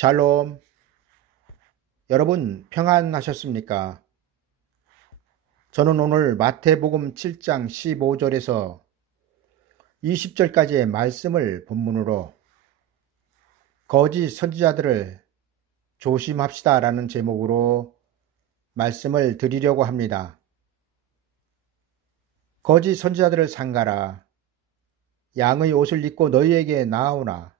샬롬. 여러분 평안하셨습니까? 저는 오늘 마태복음 7장 15절에서 20절까지의 말씀을 본문으로 거짓 선지자들을 조심합시다 라는 제목으로 말씀을 드리려고 합니다. 거짓 선지자들을 삼가라. 양의 옷을 입고 너희에게 나아오나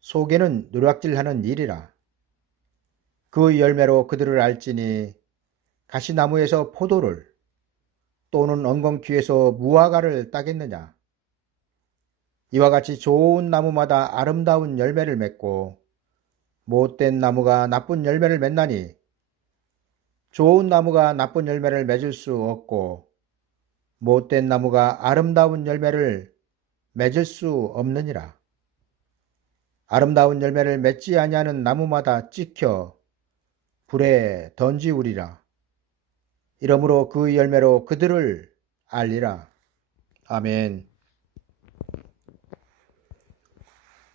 속에는 노략질하는 일이라. 그 열매로 그들을 알지니 가시나무에서 포도를 또는 엉겅퀴에서 무화과를 따겠느냐. 이와 같이 좋은 나무마다 아름다운 열매를 맺고 못된 나무가 나쁜 열매를 맺나니 좋은 나무가 나쁜 열매를 맺을 수 없고 못된 나무가 아름다운 열매를 맺을 수 없느니라. 아름다운 열매를 맺지 아니하는 나무마다 찍혀 불에 던지우리라. 이러므로 그 열매로 그들을 알리라. 아멘.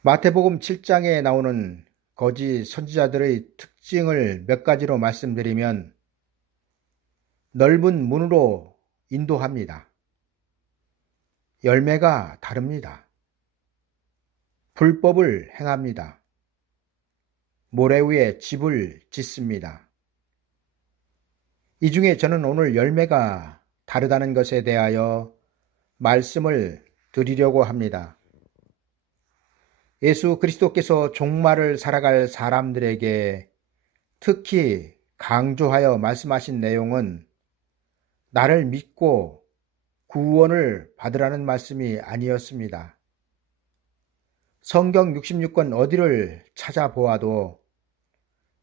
마태복음 7장에 나오는 거짓 선지자들의 특징을 몇 가지로 말씀드리면 넓은 문으로 인도합니다. 열매가 다릅니다. 불법을 행합니다. 모래 위에 집을 짓습니다. 이 중에 저는 오늘 열매가 다르다는 것에 대하여 말씀을 드리려고 합니다. 예수 그리스도께서 종말을 살아갈 사람들에게 특히 강조하여 말씀하신 내용은 나를 믿고 구원을 받으라는 말씀이 아니었습니다. 성경 66권 어디를 찾아보아도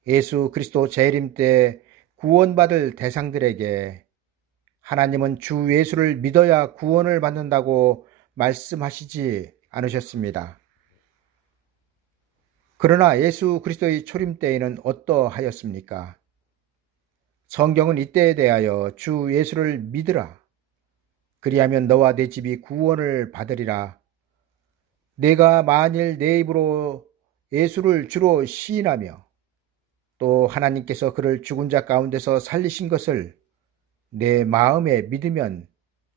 예수 그리스도 재림 때 구원받을 대상들에게 하나님은 주 예수를 믿어야 구원을 받는다고 말씀하시지 않으셨습니다. 그러나 예수 그리스도의 초림 때에는 어떠하였습니까? 성경은 이때에 대하여 주 예수를 믿으라. 그리하면 너와 내 집이 구원을 받으리라. 내가 만일 내 입으로 예수를 주로 시인하며 또 하나님께서 그를 죽은 자 가운데서 살리신 것을 내 마음에 믿으면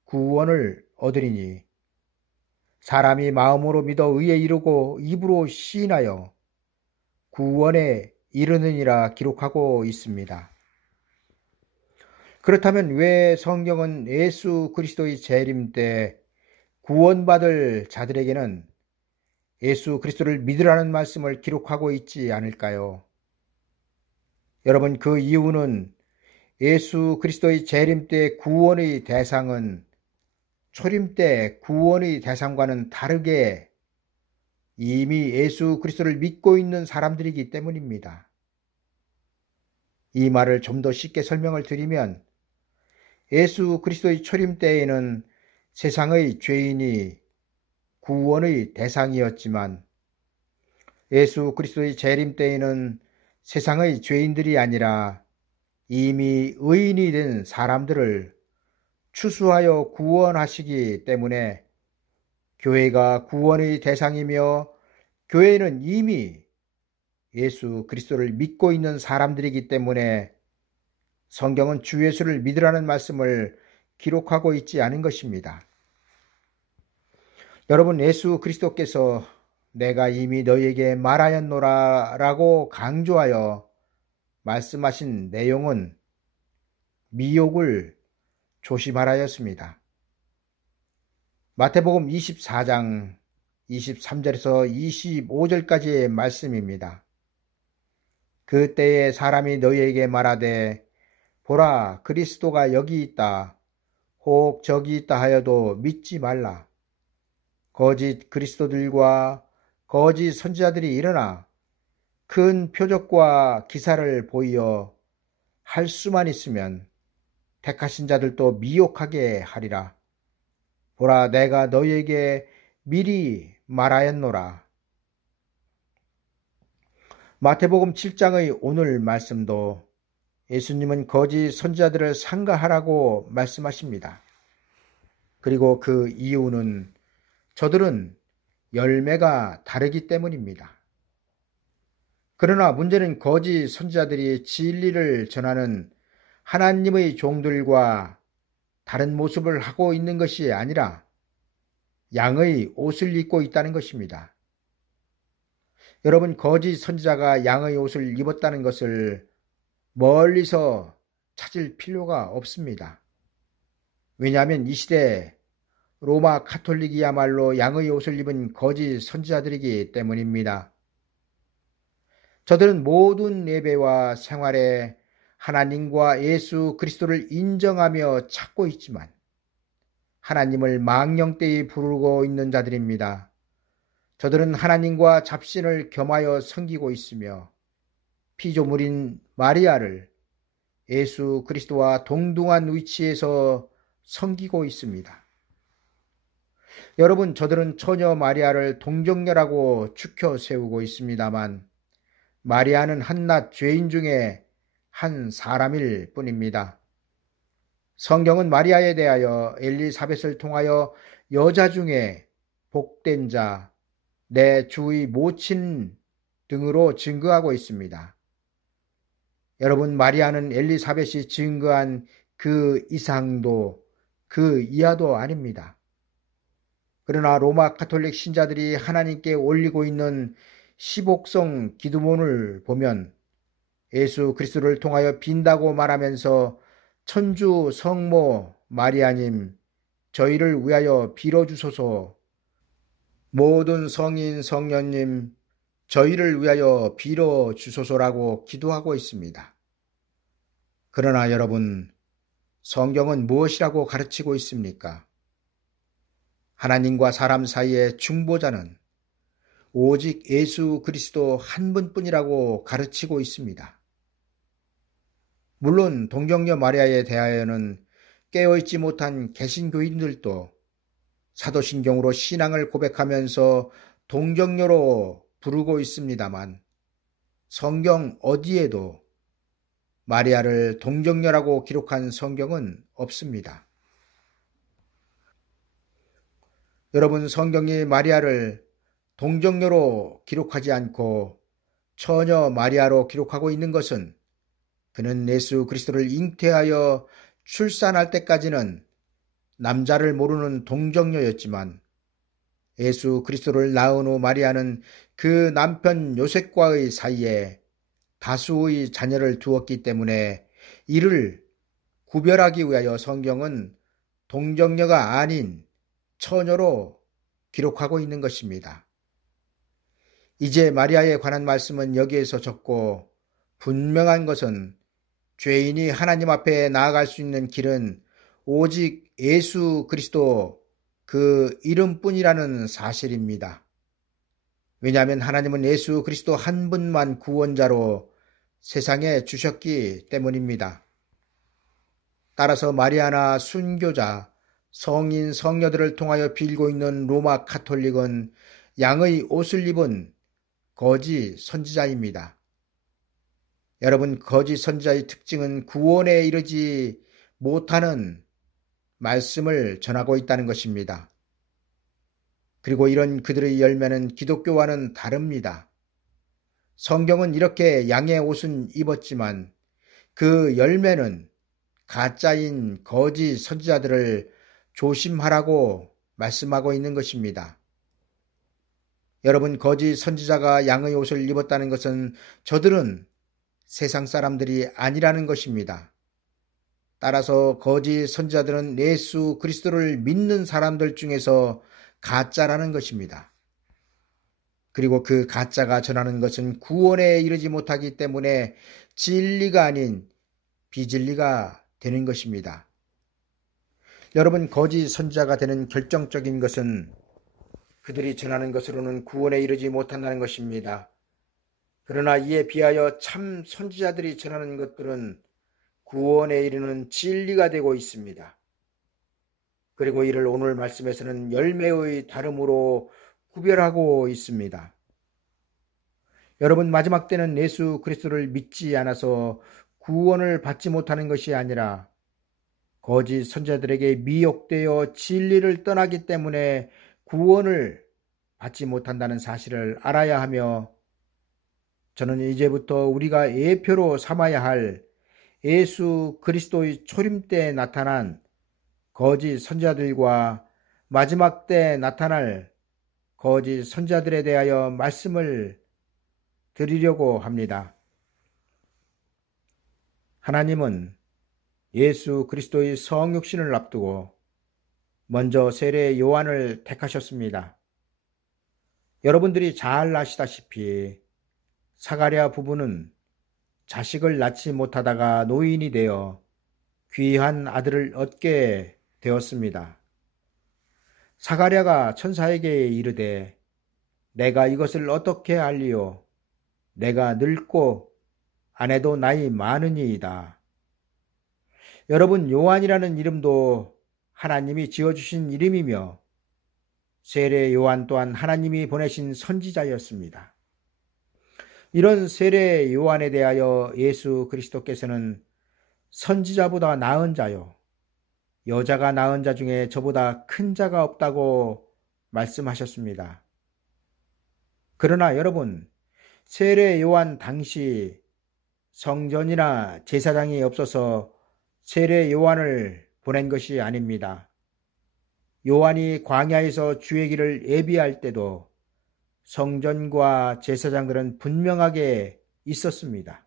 구원을 얻으리니 사람이 마음으로 믿어 의에 이르고 입으로 시인하여 구원에 이르느니라 기록하고 있습니다. 그렇다면 왜 성경은 예수 그리스도의 재림 때 구원받을 자들에게는 예수 그리스도를 믿으라는 말씀을 기록하고 있지 않을까요? 여러분, 그 이유는 예수 그리스도의 재림 때 구원의 대상은 초림 때 구원의 대상과는 다르게 이미 예수 그리스도를 믿고 있는 사람들이기 때문입니다. 이 말을 좀 더 쉽게 설명을 드리면 예수 그리스도의 초림 때에는 세상의 죄인이 구원의 대상이었지만 예수 그리스도의 재림 때에는 세상의 죄인들이 아니라 이미 의인이 된 사람들을 추수하여 구원하시기 때문에 교회가 구원의 대상이며 교회는 이미 예수 그리스도를 믿고 있는 사람들이기 때문에 성경은 주 예수를 믿으라는 말씀을 기록하고 있지 않은 것입니다. 여러분, 예수 그리스도께서 내가 이미 너희에게 말하였노라 라고 강조하여 말씀하신 내용은 미혹을 조심하라였습니다. 마태복음 24장 23절에서 25절까지의 말씀입니다. 그때에 사람이 너희에게 말하되 보라, 그리스도가 여기 있다, 혹 저기 있다 하여도 믿지 말라. 거짓 그리스도들과 거짓 선지자들이 일어나 큰 표적과 기사를 보이어 할 수만 있으면 택하신 자들도 미혹하게 하리라. 보라, 내가 너희에게 미리 말하였노라. 마태복음 7장의 오늘 말씀도 예수님은 거짓 선지자들을 삼가하라고 말씀하십니다. 그리고 그 이유는 저들은 열매가 다르기 때문입니다. 그러나 문제는 거짓 선지자들이 진리를 전하는 하나님의 종들과 다른 모습을 하고 있는 것이 아니라 양의 옷을 입고 있다는 것입니다. 여러분, 거짓 선지자가 양의 옷을 입었다는 것을 멀리서 찾을 필요가 없습니다. 왜냐하면 이 시대 로마 카톨릭이야말로 양의 옷을 입은 거짓 선지자들이기 때문입니다. 저들은 모든 예배와 생활에 하나님과 예수 그리스도를 인정하며 찾고 있지만 하나님을 망령되이 부르고 있는 자들입니다. 저들은 하나님과 잡신을 겸하여 섬기고 있으며 피조물인 마리아를 예수 그리스도와 동등한 위치에서 섬기고 있습니다. 여러분, 저들은 처녀 마리아를 동정녀라고 추켜 세우고 있습니다만 마리아는 한낱 죄인 중에 한 사람일 뿐입니다. 성경은 마리아에 대하여 엘리사벳을 통하여 여자 중에 복된 자, 내 주의 모친 등으로 증거하고 있습니다. 여러분, 마리아는 엘리사벳이 증거한 그 이상도 그 이하도 아닙니다. 그러나 로마 가톨릭 신자들이 하나님께 올리고 있는 시복성 기도문을 보면 예수 그리스도를 통하여 빈다고 말하면서 천주 성모 마리아님, 저희를 위하여 빌어주소서, 모든 성인 성녀님, 저희를 위하여 빌어주소서라고 기도하고 있습니다. 그러나 여러분, 성경은 무엇이라고 가르치고 있습니까? 하나님과 사람 사이의 중보자는 오직 예수 그리스도 한 분뿐이라고 가르치고 있습니다. 물론 동정녀 마리아에 대하여는 깨어있지 못한 개신교인들도 사도신경으로 신앙을 고백하면서 동정녀로 부르고 있습니다만 성경 어디에도 마리아를 동정녀라고 기록한 성경은 없습니다. 여러분, 성경이 마리아를 동정녀로 기록하지 않고 처녀 마리아로 기록하고 있는 것은 그는 예수 그리스도를 잉태하여 출산할 때까지는 남자를 모르는 동정녀였지만 예수 그리스도를 낳은 후 마리아는 그 남편 요셉과의 사이에 다수의 자녀를 두었기 때문에 이를 구별하기 위하여 성경은 동정녀가 아닌 처녀로 기록하고 있는 것입니다. 이제 마리아에 관한 말씀은 여기에서 적고 분명한 것은 죄인이 하나님 앞에 나아갈 수 있는 길은 오직 예수 그리스도 그 이름뿐이라는 사실입니다. 왜냐하면 하나님은 예수 그리스도 한 분만 구원자로 세상에 주셨기 때문입니다. 따라서 마리아나 순교자, 성인, 성녀들을 통하여 빌고 있는 로마 가톨릭은 양의 옷을 입은 거짓 선지자입니다. 여러분, 거짓 선지자의 특징은 구원에 이르지 못하는 말씀을 전하고 있다는 것입니다. 그리고 이런 그들의 열매는 기독교와는 다릅니다. 성경은 이렇게 양의 옷은 입었지만 그 열매는 가짜인 거짓 선지자들을 조심하라고 말씀하고 있는 것입니다. 여러분, 거짓 선지자가 양의 옷을 입었다는 것은 저들은 세상 사람들이 아니라는 것입니다. 따라서 거짓 선지자들은 예수 그리스도를 믿는 사람들 중에서 가짜라는 것입니다. 그리고 그 가짜가 전하는 것은 구원에 이르지 못하기 때문에 진리가 아닌 비진리가 되는 것입니다. 여러분, 거짓 선지자가 되는 결정적인 것은 그들이 전하는 것으로는 구원에 이르지 못한다는 것입니다. 그러나 이에 비하여 참 선지자들이 전하는 것들은 구원에 이르는 진리가 되고 있습니다. 그리고 이를 오늘 말씀에서는 열매의 다름으로 구별하고 있습니다. 여러분, 마지막 때는 예수 그리스도를 믿지 않아서 구원을 받지 못하는 것이 아니라 거짓 선지자들에게 미혹되어 진리를 떠나기 때문에 구원을 받지 못한다는 사실을 알아야 하며 저는 이제부터 우리가 예표로 삼아야 할 예수 그리스도의 초림 때 나타난 거짓 선지자들과 마지막 때 나타날 거짓 선지자들에 대하여 말씀을 드리려고 합니다. 하나님은 예수 그리스도의 성육신을 앞두고 먼저 세례 요한을 택하셨습니다. 여러분들이 잘 아시다시피 사가랴 부부는 자식을 낳지 못하다가 노인이 되어 귀한 아들을 얻게 되었습니다. 사가랴가 천사에게 이르되 내가 이것을 어떻게 알리오? 내가 늙고 아내도 나이 많으니이다. 여러분, 요한이라는 이름도 하나님이 지어주신 이름이며 세례 요한 또한 하나님이 보내신 선지자였습니다. 이런 세례 요한에 대하여 예수 그리스도께서는 선지자보다 나은 자요, 여자가 낳은 자 중에 저보다 큰 자가 없다고 말씀하셨습니다. 그러나 여러분, 세례 요한 당시 성전이나 제사장이 없어서 세례 요한을 보낸 것이 아닙니다. 요한이 광야에서 주의 길을 예비할 때도 성전과 제사장들은 분명하게 있었습니다.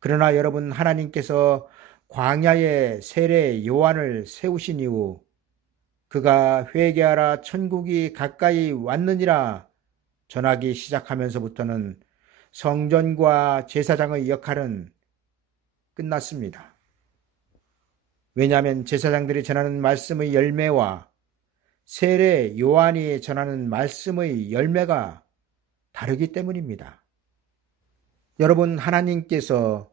그러나 여러분, 하나님께서 광야에 세례 요한을 세우신 이후 그가 회개하라 천국이 가까이 왔느니라 전하기 시작하면서부터는 성전과 제사장의 역할은 끝났습니다. 왜냐하면 제사장들이 전하는 말씀의 열매와 세례 요한이 전하는 말씀의 열매가 다르기 때문입니다. 여러분, 하나님께서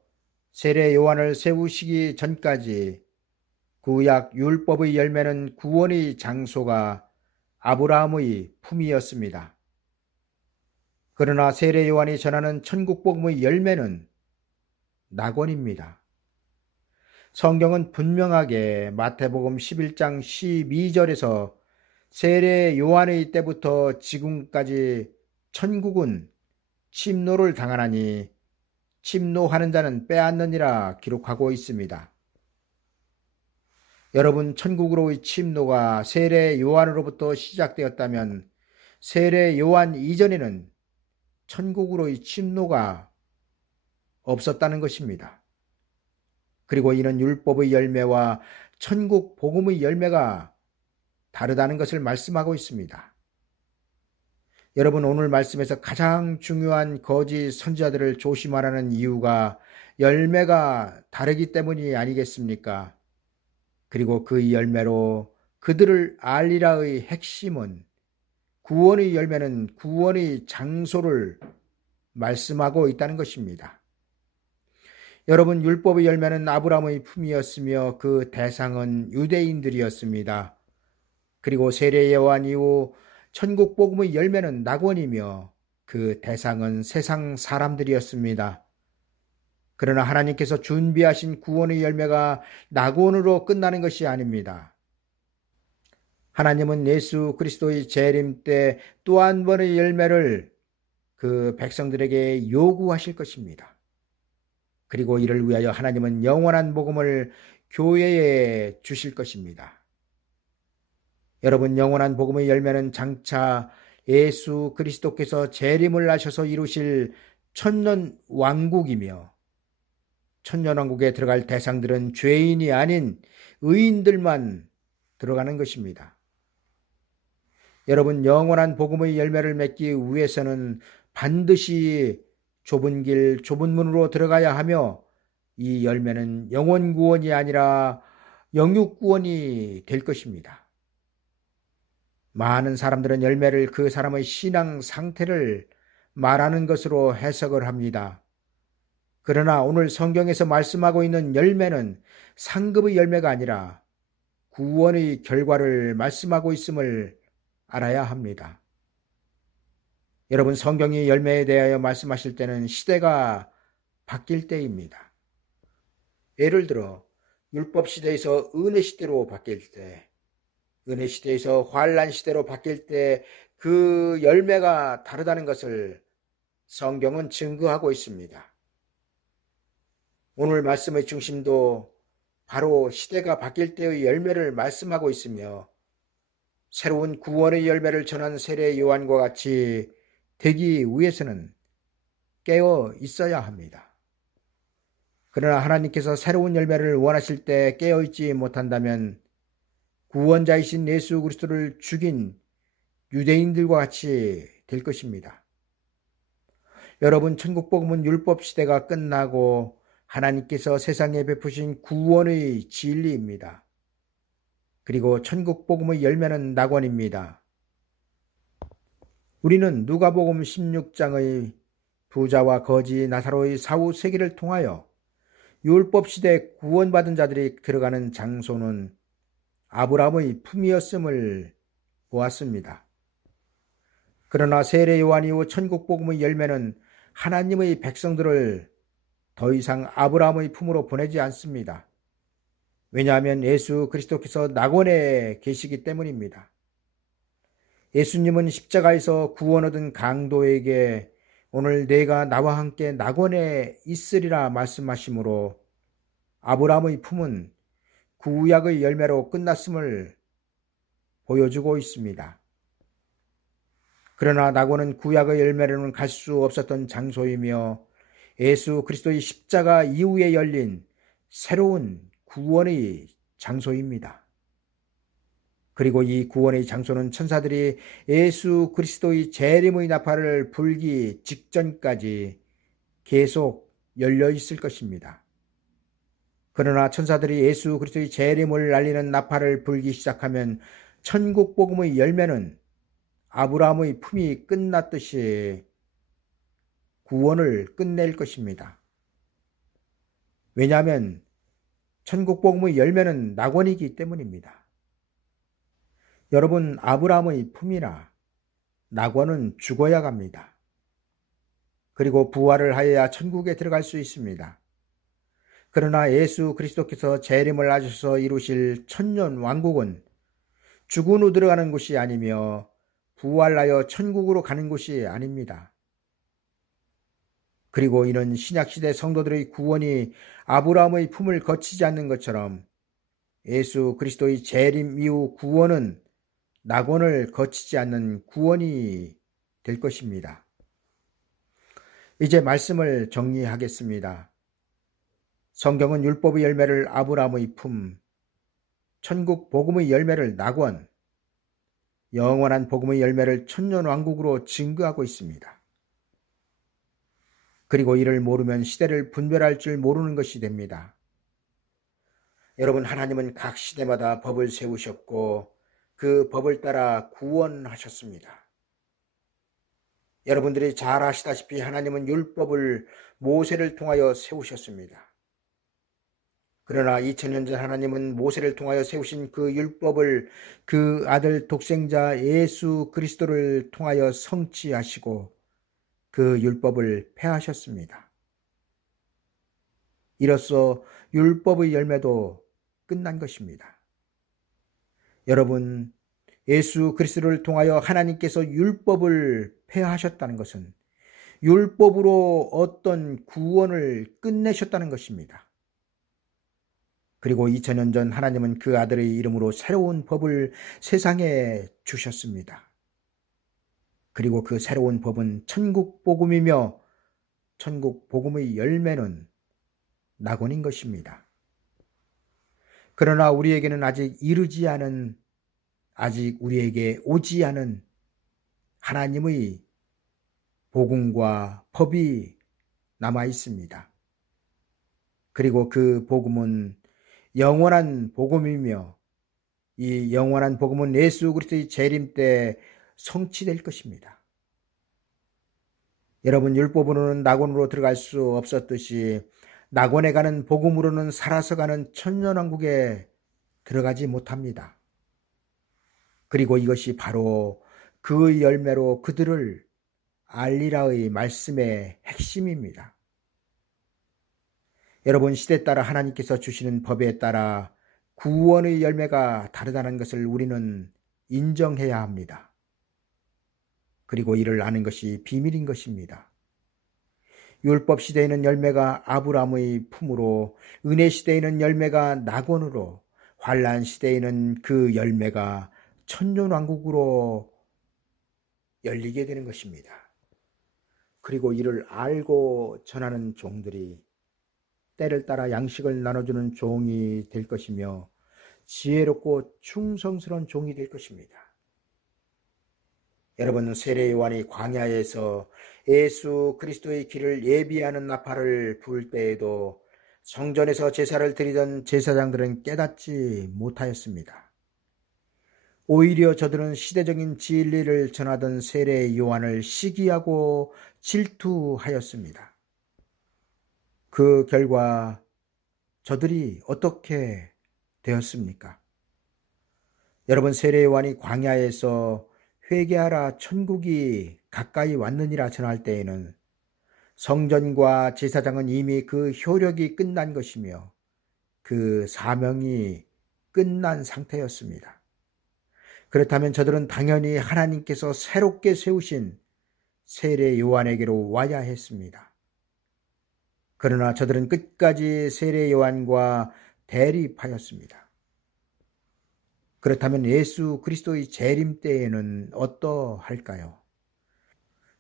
세례 요한을 세우시기 전까지 구약 율법의 열매는 구원의 장소가 아브라함의 품이었습니다. 그러나 세례 요한이 전하는 천국 복음의 열매는 낙원입니다. 성경은 분명하게 마태복음 11장 12절에서 세례 요한의 때부터 지금까지 천국은 침노를 당하나니 침노하는 자는 빼앗느니라 기록하고 있습니다. 여러분, 천국으로의 침노가 세례 요한으로부터 시작되었다면 세례 요한 이전에는 천국으로의 침노가 없었다는 것입니다. 그리고 이는 율법의 열매와 천국 복음의 열매가 다르다는 것을 말씀하고 있습니다. 여러분, 오늘 말씀에서 가장 중요한 거짓 선지자들을 조심하라는 이유가 열매가 다르기 때문이 아니겠습니까? 그리고 그 열매로 그들을 알리라의 핵심은 구원의 열매는 구원의 장소를 말씀하고 있다는 것입니다. 여러분, 율법의 열매는 아브라함의 품이었으며 그 대상은 유대인들이었습니다. 그리고 세례 요한 이후 천국 복음의 열매는 낙원이며 그 대상은 세상 사람들이었습니다. 그러나 하나님께서 준비하신 구원의 열매가 낙원으로 끝나는 것이 아닙니다. 하나님은 예수 그리스도의 재림 때 또 한 번의 열매를 그 백성들에게 요구하실 것입니다. 그리고 이를 위하여 하나님은 영원한 복음을 교회에 주실 것입니다. 여러분, 영원한 복음의 열매는 장차 예수 그리스도께서 재림을 하셔서 이루실 천년 왕국이며 천년 왕국에 들어갈 대상들은 죄인이 아닌 의인들만 들어가는 것입니다. 여러분, 영원한 복음의 열매를 맺기 위해서는 반드시 좁은 길, 좁은 문으로 들어가야 하며 이 열매는 영혼 구원이 아니라 영육 구원이 될 것입니다. 많은 사람들은 열매를 그 사람의 신앙 상태를 말하는 것으로 해석을 합니다. 그러나 오늘 성경에서 말씀하고 있는 열매는 상급의 열매가 아니라 구원의 결과를 말씀하고 있음을 알아야 합니다. 여러분, 성경이 열매에 대하여 말씀하실 때는 시대가 바뀔 때입니다. 예를 들어 율법 시대에서 은혜 시대로 바뀔 때, 은혜 시대에서 환란 시대로 바뀔 때 그 열매가 다르다는 것을 성경은 증거하고 있습니다. 오늘 말씀의 중심도 바로 시대가 바뀔 때의 열매를 말씀하고 있으며 새로운 구원의 열매를 전한 세례 요한과 같이 되기 위해서는 깨어 있어야 합니다. 그러나 하나님께서 새로운 열매를 원하실 때 깨어 있지 못한다면 구원자이신 예수 그리스도를 죽인 유대인들과 같이 될 것입니다. 여러분, 천국복음은 율법 시대가 끝나고 하나님께서 세상에 베푸신 구원의 진리입니다. 그리고 천국복음의 열매는 낙원입니다. 우리는 누가복음 16장의 부자와 거지 나사로의 사후 세계를 통하여 율법 시대 구원받은 자들이 들어가는 장소는 아브라함의 품이었음을 보았습니다. 그러나 세례 요한 이후 천국복음의 열매는 하나님의 백성들을 더 이상 아브라함의 품으로 보내지 않습니다. 왜냐하면 예수 그리스도께서 낙원에 계시기 때문입니다. 예수님은 십자가에서 구원 얻은 강도에게 오늘 내가 나와 함께 낙원에 있으리라 말씀하시므로 아브라함의 품은 구약의 열매로 끝났음을 보여주고 있습니다. 그러나 낙원은 구약의 열매로는 갈 수 없었던 장소이며 예수 그리스도의 십자가 이후에 열린 새로운 구원의 장소입니다. 그리고 이 구원의 장소는 천사들이 예수 그리스도의 재림의 나팔을 불기 직전까지 계속 열려 있을 것입니다. 그러나 천사들이 예수 그리스도의 재림을 알리는 나팔을 불기 시작하면 천국 복음의 열매는 아브라함의 품이 끝났듯이 구원을 끝낼 것입니다. 왜냐하면 천국 복음의 열매는 낙원이기 때문입니다. 여러분, 아브라함의 품이나 낙원은 죽어야 갑니다. 그리고 부활을 하여야 천국에 들어갈 수 있습니다. 그러나 예수 그리스도께서 재림을 하셔서 이루실 천년 왕국은 죽은 후 들어가는 곳이 아니며 부활하여 천국으로 가는 곳이 아닙니다. 그리고 이는 신약시대 성도들의 구원이 아브라함의 품을 거치지 않는 것처럼 예수 그리스도의 재림 이후 구원은 낙원을 거치지 않는 구원이 될 것입니다. 이제 말씀을 정리하겠습니다. 성경은 율법의 열매를 아브라함의 품, 천국 복음의 열매를 낙원, 영원한 복음의 열매를 천년왕국으로 증거하고 있습니다. 그리고 이를 모르면 시대를 분별할 줄 모르는 것이 됩니다. 여러분, 하나님은 각 시대마다 법을 세우셨고 그 법을 따라 구원하셨습니다. 여러분들이 잘 아시다시피 하나님은 율법을 모세를 통하여 세우셨습니다. 그러나 2000년 전 하나님은 모세를 통하여 세우신 그 율법을 그 아들 독생자 예수 그리스도를 통하여 성취하시고 그 율법을 폐하셨습니다. 이로써 율법의 열매도 끝난 것입니다. 여러분, 예수 그리스도를 통하여 하나님께서 율법을 폐하셨다는 것은 율법으로 어떤 구원을 끝내셨다는 것입니다. 그리고 2000년 전 하나님은 그 아들의 이름으로 새로운 법을 세상에 주셨습니다. 그리고 그 새로운 법은 천국 복음이며 천국 복음의 열매는 낙원인 것입니다. 그러나 우리에게는 아직 이르지 않은, 아직 우리에게 오지 않은 하나님의 복음과 법이 남아 있습니다. 그리고 그 복음은 영원한 복음이며 이 영원한 복음은 예수 그리스도의 재림 때 성취될 것입니다. 여러분, 율법으로는 낙원으로 들어갈 수 없었듯이 낙원에 가는 복음으로는 살아서 가는 천년왕국에 들어가지 못합니다. 그리고 이것이 바로 그 열매로 그들을 알리라의 말씀의 핵심입니다. 여러분, 시대 따라 하나님께서 주시는 법에 따라 구원의 열매가 다르다는 것을 우리는 인정해야 합니다. 그리고 이를 아는 것이 비밀인 것입니다. 율법 시대에는 열매가 아브라함의 품으로, 은혜 시대에는 열매가 낙원으로, 환란 시대에는 그 열매가 천년왕국으로 열리게 되는 것입니다. 그리고 이를 알고 전하는 종들이 때를 따라 양식을 나눠주는 종이 될 것이며 지혜롭고 충성스러운 종이 될 것입니다. 여러분, 세례 요한이 광야에서 예수 그리스도의 길을 예비하는 나팔을 불 때에도 성전에서 제사를 드리던 제사장들은 깨닫지 못하였습니다. 오히려 저들은 시대적인 진리를 전하던 세례 요한을 시기하고 질투하였습니다. 그 결과 저들이 어떻게 되었습니까? 여러분, 세례 요한이 광야에서 회개하라 천국이 가까이 왔느니라 전할 때에는 성전과 제사장은 이미 그 효력이 끝난 것이며 그 사명이 끝난 상태였습니다. 그렇다면 저들은 당연히 하나님께서 새롭게 세우신 세례 요한에게로 와야 했습니다. 그러나 저들은 끝까지 세례 요한과 대립하였습니다. 그렇다면 예수 그리스도의 재림 때에는 어떠할까요?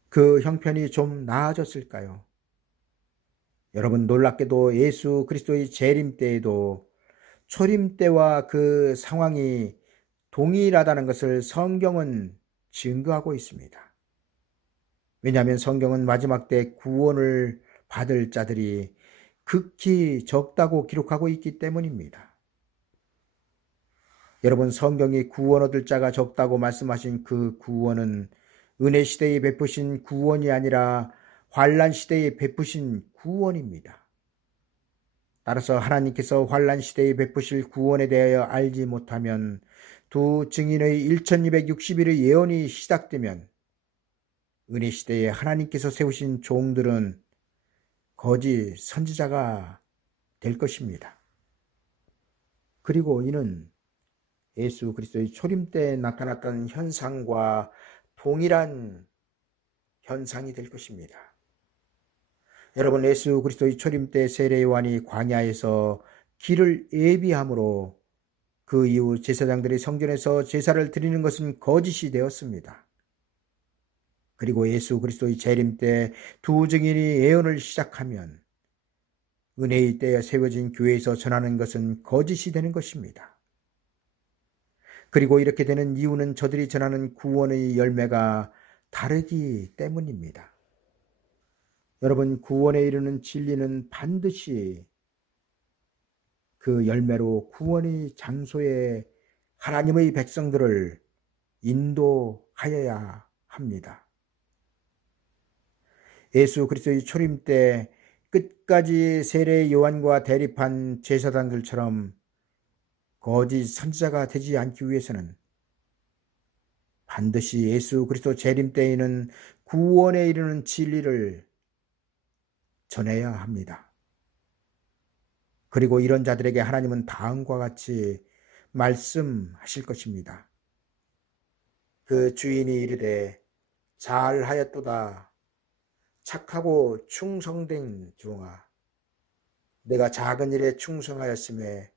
그 형편이 좀 나아졌을까요? 여러분, 놀랍게도 예수 그리스도의 재림 때에도 초림 때와 그 상황이 동일하다는 것을 성경은 증거하고 있습니다. 왜냐하면 성경은 마지막 때 구원을 받을 자들이 극히 적다고 기록하고 있기 때문입니다. 여러분, 성경이 구원 얻을 자가 적다고 말씀하신 그 구원은 은혜 시대에 베푸신 구원이 아니라 환란 시대에 베푸신 구원입니다. 따라서 하나님께서 환란 시대에 베푸실 구원에 대하여 알지 못하면 두 증인의 1260일의 예언이 시작되면 은혜 시대에 하나님께서 세우신 종들은 거짓 선지자가 될 것입니다. 그리고 이는 예수 그리스도의 초림 때 나타났던 현상과 동일한 현상이 될 것입니다. 여러분, 예수 그리스도의 초림 때 세례 요한이 광야에서 길을 예비함으로 그 이후 제사장들이 성전에서 제사를 드리는 것은 거짓이 되었습니다. 그리고 예수 그리스도의 재림 때 두 증인이 예언을 시작하면 은혜의 때에 세워진 교회에서 전하는 것은 거짓이 되는 것입니다. 그리고 이렇게 되는 이유는 저들이 전하는 구원의 열매가 다르기 때문입니다. 여러분, 구원에 이르는 진리는 반드시 그 열매로 구원의 장소에 하나님의 백성들을 인도하여야 합니다. 예수 그리스도의 초림 때 끝까지 세례 요한과 대립한 제사장들처럼 거짓 선지자가 되지 않기 위해서는 반드시 예수 그리스도 재림 때에는 구원에 이르는 진리를 전해야 합니다. 그리고 이런 자들에게 하나님은 다음과 같이 말씀하실 것입니다. 그 주인이 이르되 잘하였도다 착하고 충성된 종아, 내가 작은 일에 충성하였음에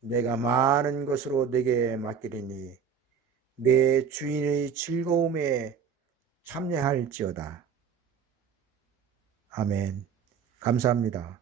내가 많은 것으로 내게 맡기리니 내 주인의 즐거움에 참여할지어다. 아멘. 감사합니다.